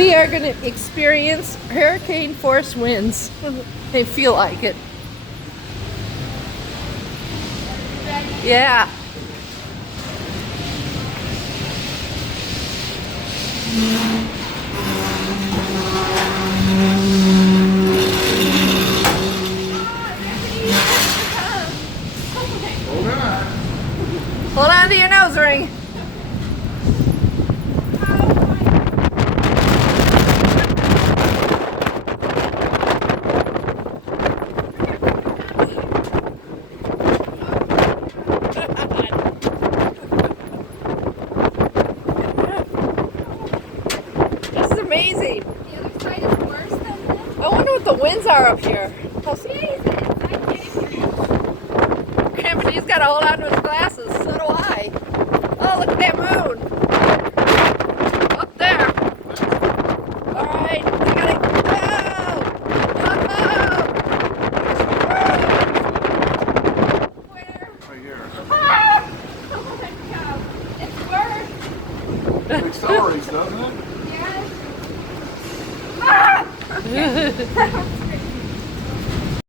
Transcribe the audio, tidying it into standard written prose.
We are going to experience hurricane force winds. They feel like it. Yeah. Hold on to your nose ring. This is amazing. The other side is worse than this. I wonder what the winds are up here. He's got to hold on to his glasses. So do I. Oh, look at that moon. Up there. All right. We gotta go. Where? Right here. Oh my God. It's worse. It accelerates, doesn't it? Yes.